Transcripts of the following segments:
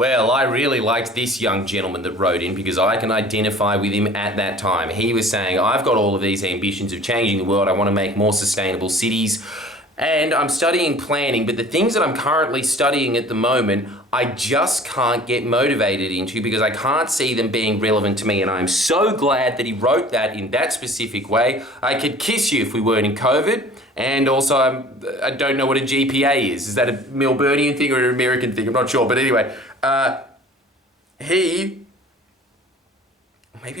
Well, I really liked this young gentleman that wrote in because I can identify with him at that time. He was saying, I've got all of these ambitions of changing the world. I want to make more sustainable cities. And I'm studying planning, but the things that I'm currently studying at the moment, I just can't get motivated into because I can't see them being relevant to me. And I'm so glad that he wrote that in that specific way. I could kiss you if we weren't in COVID. And also, I don't know what a GPA is. Is that a Melburnian thing or an American thing? I'm not sure. But anyway, maybe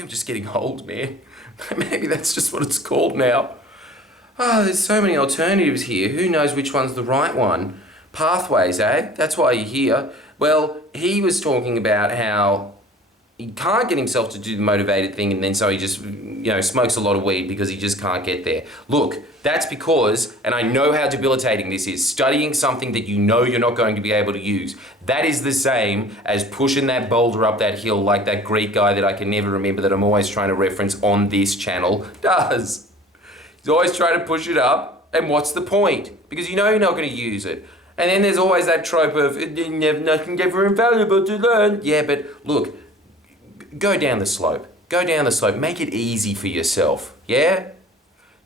I'm just getting old, man. Maybe that's just what it's called now. Oh, there's so many alternatives here. Who knows which one's the right one? Pathways, eh? That's why you're here. Well, he was talking about how he can't get himself to do the motivated thing, and then so he just, smokes a lot of weed because he just can't get there. Look, that's because, and I know how debilitating this is, studying something that you know you're not going to be able to use. That is the same as pushing that boulder up that hill like that Greek guy that I can never remember that I'm always trying to reference on this channel does. He's always trying to push it up, and what's the point? Because you know you're not going to use it. And then there's always that trope of, nothing ever invaluable to learn. Yeah, but look, go down the slope. Go down the slope. Make it easy for yourself, yeah?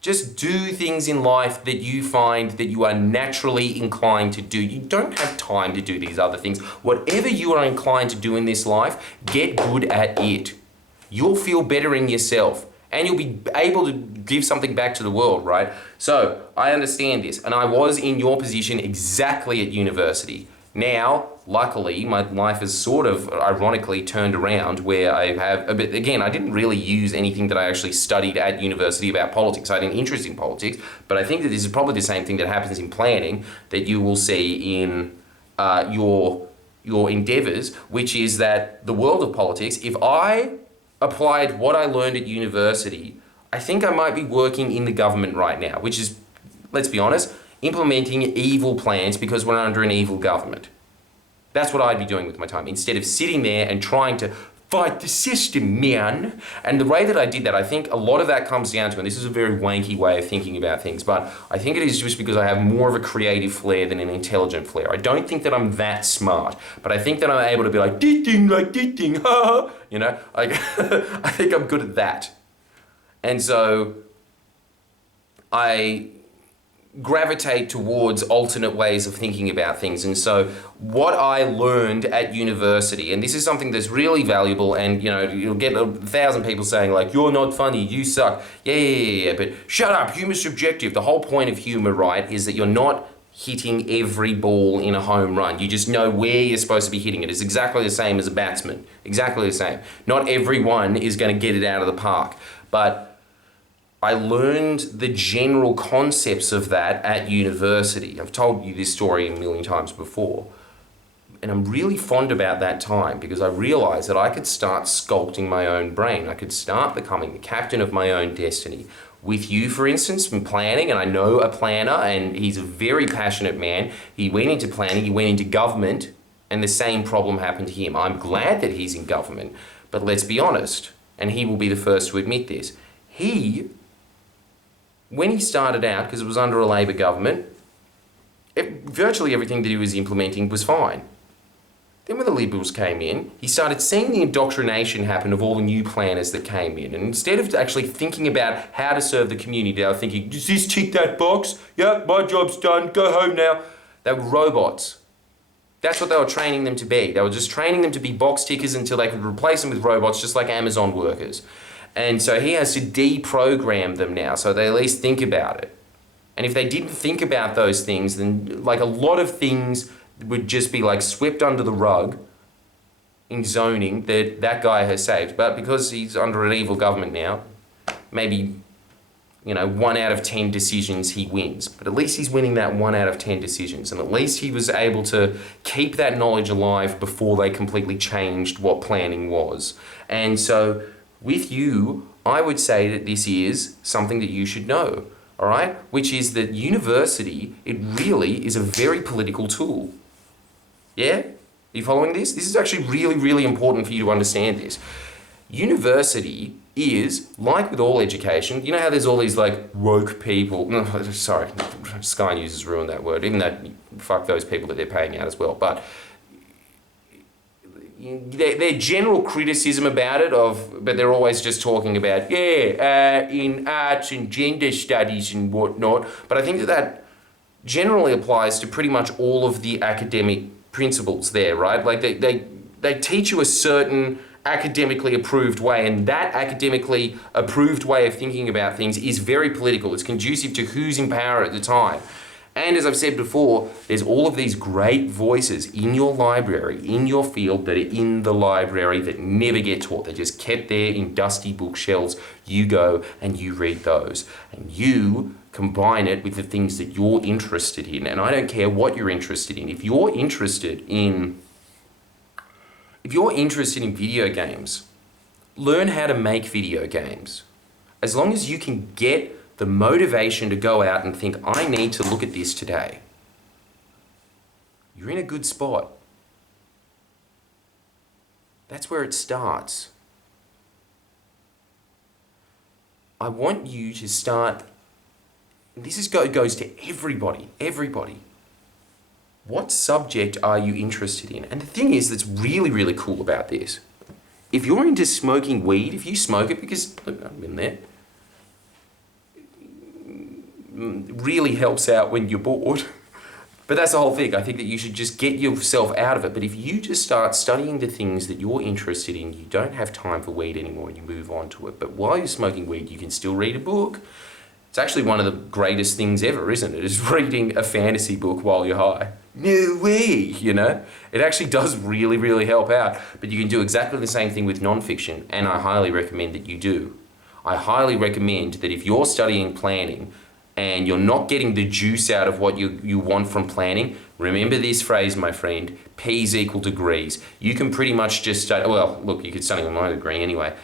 Just do things in life that you find that you are naturally inclined to do. You don't have time to do these other things. Whatever you are inclined to do in this life, get good at it. You'll feel better in yourself and you'll be able to give something back to the world, right? So I understand this, and I was in your position exactly at university. Now, luckily, my life has sort of ironically turned around where I have, but again, I didn't really use anything that I actually studied at university about politics. I had an interest in politics, but I think that this is probably the same thing that happens in planning that you will see in your endeavors, which is that the world of politics, if I applied what I learned at university, I think I might be working in the government right now, which is, let's be honest, implementing evil plans because we're under an evil government. That's what I'd be doing with my time, instead of sitting there and trying to fight the system, man. And the way that I did that, I think a lot of that comes down to, and this is a very wanky way of thinking about things, but I think it is just because I have more of a creative flair than an intelligent flair. I don't think that I'm that smart, but I think that I'm able to be like, this thing, ha, like, I think I'm good at that. And so I gravitate towards alternate ways of thinking about things. And so what I learned at university, and this is something that's really valuable, and you'll get 1,000 people saying like, you're not funny, you suck. Yeah, but shut up, humor's subjective. The whole point of humor, right, is that you're not hitting every ball in a home run. You just know where you're supposed to be hitting it. It's exactly the same as a batsman. Exactly the same. Not everyone is going to get it out of the park. But I learned the general concepts of that at university. I've told you this story a million times before. And I'm really fond about that time because I realized that I could start sculpting my own brain. I could start becoming the captain of my own destiny. With you, for instance, from planning, and I know a planner, and he's a very passionate man. He went into planning, he went into government, and the same problem happened to him. I'm glad that he's in government, but let's be honest, and he will be the first to admit this. When he started out, because it was under a Labor government, virtually everything that he was implementing was fine. Then when the Liberals came in, he started seeing the indoctrination happen of all the new planners that came in. And instead of actually thinking about how to serve the community, they were thinking, does this tick that box? Yep, my job's done, go home now. They were robots. That's what they were training them to be. They were just training them to be box tickers until they could replace them with robots, just like Amazon workers. And so he has to deprogram them now so they at least think about it. And if they didn't think about those things, then like a lot of things would just be like swept under the rug in zoning that guy has saved. But because he's under an evil government now, maybe 1 out of 10 decisions he wins. But at least he's winning that 1 out of 10 decisions. And at least he was able to keep that knowledge alive before they completely changed what planning was. And so with you, I would say that this is something that you should know, all right? Which is that university, it really is a very political tool. Yeah? Are you following this? This is actually really, really important for you to understand this. University is, like with all education, you know how there's all these like woke people, no, sorry, Sky News has ruined that word, even though fuck those people that they're paying out as well, but their general criticism about it but they're always just talking about, in arts and gender studies and whatnot. But I think that generally applies to pretty much all of the academic principles there, right? Like they teach you a certain academically approved way, and that academically approved way of thinking about things is very political. It's conducive to who's in power at the time. And as I've said before, there's all of these great voices in your library, in your field, that are in the library that never get taught. They're just kept there in dusty bookshelves. You go and you read those. And you combine it with the things that you're interested in. And I don't care what you're interested in. If you're interested in video games, learn how to make video games. As long as you can get the motivation to go out and think, I need to look at this today, you're in a good spot. That's where it starts. I want you to start, this goes to everybody. What subject are you interested in? And the thing is that's really, really cool about this, if you're into smoking weed, if you smoke it, because, look, I've been there, really helps out when you're bored. But that's the whole thing. I think that you should just get yourself out of it. But if you just start studying the things that you're interested in, you don't have time for weed anymore and you move on to it. But while you're smoking weed, you can still read a book. It's actually one of the greatest things ever, isn't it? Is reading a fantasy book while you're high. No way, It actually does really, really help out. But you can do exactly the same thing with non-fiction, and I highly recommend that you do. I highly recommend that if you're studying planning, and you're not getting the juice out of what you want from planning, remember this phrase, my friend, P's equal degrees. You can pretty much just study, well, look, you could study on my degree anyway,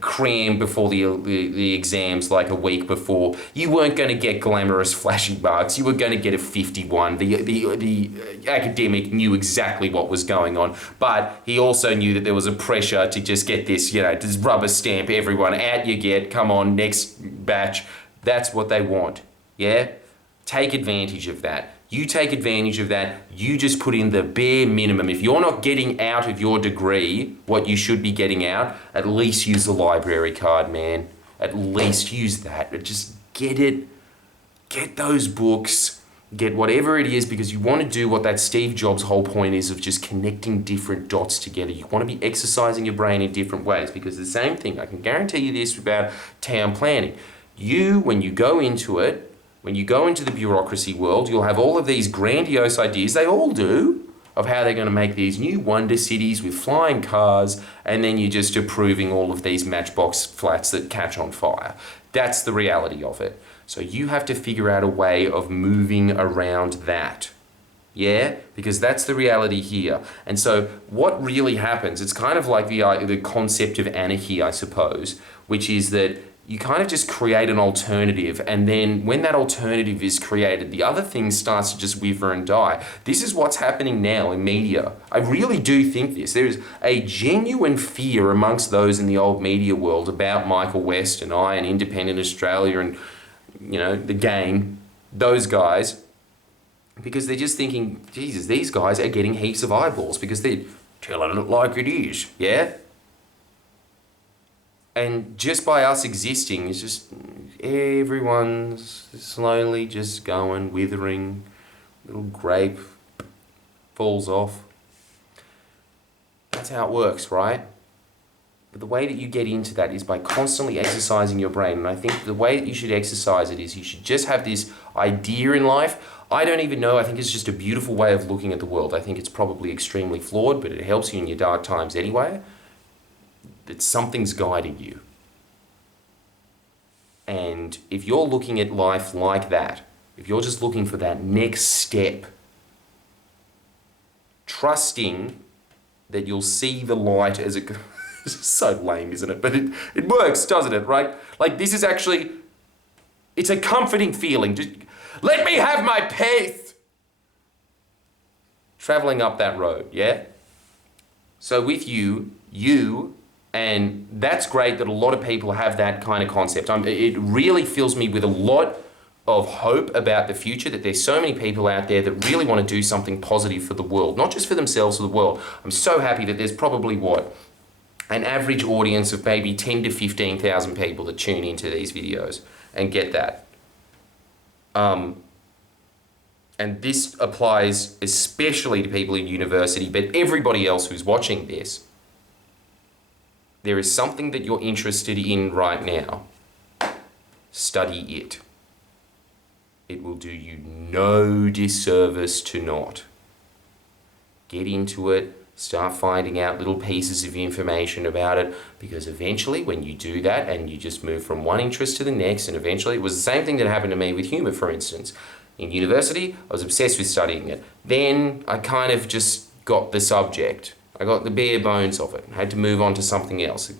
cram before the exams like a week before. You weren't going to get glamorous flashing marks. You were going to get a 51. The academic knew exactly what was going on, but he also knew that there was a pressure to just get this, just rubber stamp everyone. Out you get, come on, next batch. That's what they want, yeah? Take advantage of that. You take advantage of that, you just put in the bare minimum. If you're not getting out of your degree what you should be getting out, at least use the library card, man. At least use that. Just get it, get those books, get whatever it is, because you want to do what that Steve Jobs' whole point is of just connecting different dots together. You want to be exercising your brain in different ways, because the same thing, I can guarantee you this about town planning. When you go into it, when you go into the bureaucracy world, you'll have all of these grandiose ideas, they all do, of how they're going to make these new wonder cities with flying cars, and then you're just approving all of these matchbox flats that catch on fire. That's the reality of it. So you have to figure out a way of moving around that. Yeah? Because that's the reality here. And so what really happens, it's kind of like the concept of anarchy, I suppose, which is that you kind of just create an alternative, and then when that alternative is created, the other thing starts to just wither and die. This is what's happening now in media. I really do think this. There is a genuine fear amongst those in the old media world about Michael West and I and Independent Australia and, the gang, those guys, because they're just thinking, Jesus, these guys are getting heaps of eyeballs because they're telling it like it is, yeah? And just by us existing, it's just everyone's slowly just going, withering, little grape falls off. That's how it works, right? But the way that you get into that is by constantly exercising your brain. And I think the way that you should exercise it is you should just have this idea in life. I don't even know, I think it's just a beautiful way of looking at the world. I think it's probably extremely flawed, but it helps you in your dark times anyway. That something's guiding you. And if you're looking at life like that, if you're just looking for that next step, trusting that you'll see the light as it goes, it's so lame, isn't it? But it works, doesn't it, right? Like this is actually, it's a comforting feeling. Just let me have my pace. Traveling up that road, yeah? So with you, and that's great that a lot of people have that kind of concept. It really fills me with a lot of hope about the future, that there's so many people out there that really want to do something positive for the world, not just for themselves, for the world. I'm so happy that there's probably an average audience of maybe 10 to 15,000 people that tune into these videos and get that. And this applies especially to people in university, but everybody else who's watching this. There is something that you're interested in right now. Study it. It will do you no disservice to not. Get into it, start finding out little pieces of information about it, because eventually when you do that and you just move from one interest to the next, and eventually it was the same thing that happened to me with humour, for instance. In university, I was obsessed with studying it. Then I kind of just got the subject. I got the bare bones of it. I had to move on to something else.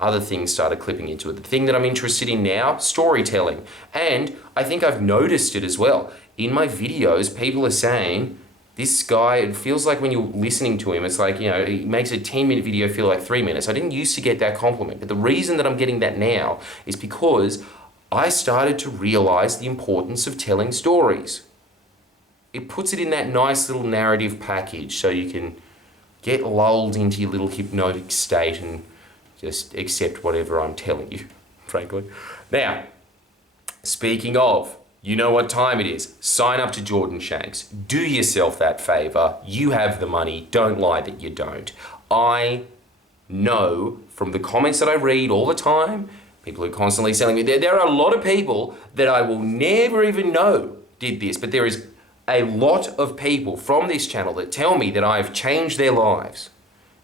Other things started clipping into it. The thing that I'm interested in now, storytelling. And I think I've noticed it as well. In my videos, people are saying, this guy, it feels like when you're listening to him, it's like, you know, he makes a 10-minute video feel like 3 minutes. I didn't used to get that compliment, but the reason that I'm getting that now is because I started to realize the importance of telling stories. It puts it in that nice little narrative package so you can get lulled into your little hypnotic state and just accept whatever I'm telling you, frankly. Now, speaking of, you know what time it is. Sign up to Jordan Shanks. Do yourself that favor. You have the money. Don't lie that you don't. I know from the comments that I read all the time, people are constantly telling me, there are a lot of people that I will never even know did this, but there is a lot of people from this channel that tell me that I've changed their lives.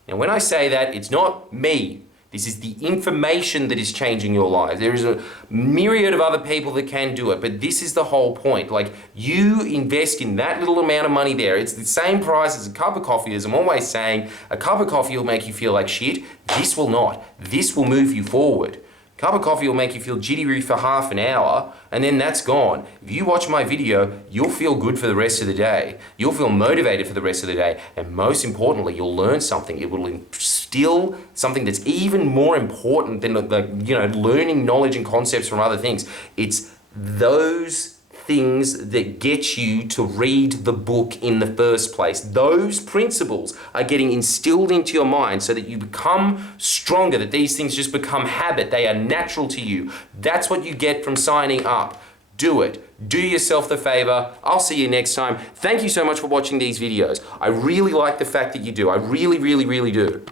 And when I say that, it's not me. This is the information that is changing your life. There is a myriad of other people that can do it, but this is the whole point. Like, you invest in that little amount of money there. It's the same price as a cup of coffee, as I'm always saying. A cup of coffee will make you feel like shit. This will not. This will move you forward. A cup of coffee will make you feel jittery for half an hour, and then that's gone. If you watch my video, you'll feel good for the rest of the day. You'll feel motivated for the rest of the day, and most importantly, you'll learn something. It will instill something that's even more important than learning knowledge and concepts from other things. It's those things that get you to read the book in the first place. Those principles are getting instilled into your mind so that you become stronger, that these things just become habit. They are natural to you. That's what you get from signing up. Do it. Do yourself the favor. I'll see you next time. Thank you so much for watching these videos. I really like the fact that you do. I really, really, really do.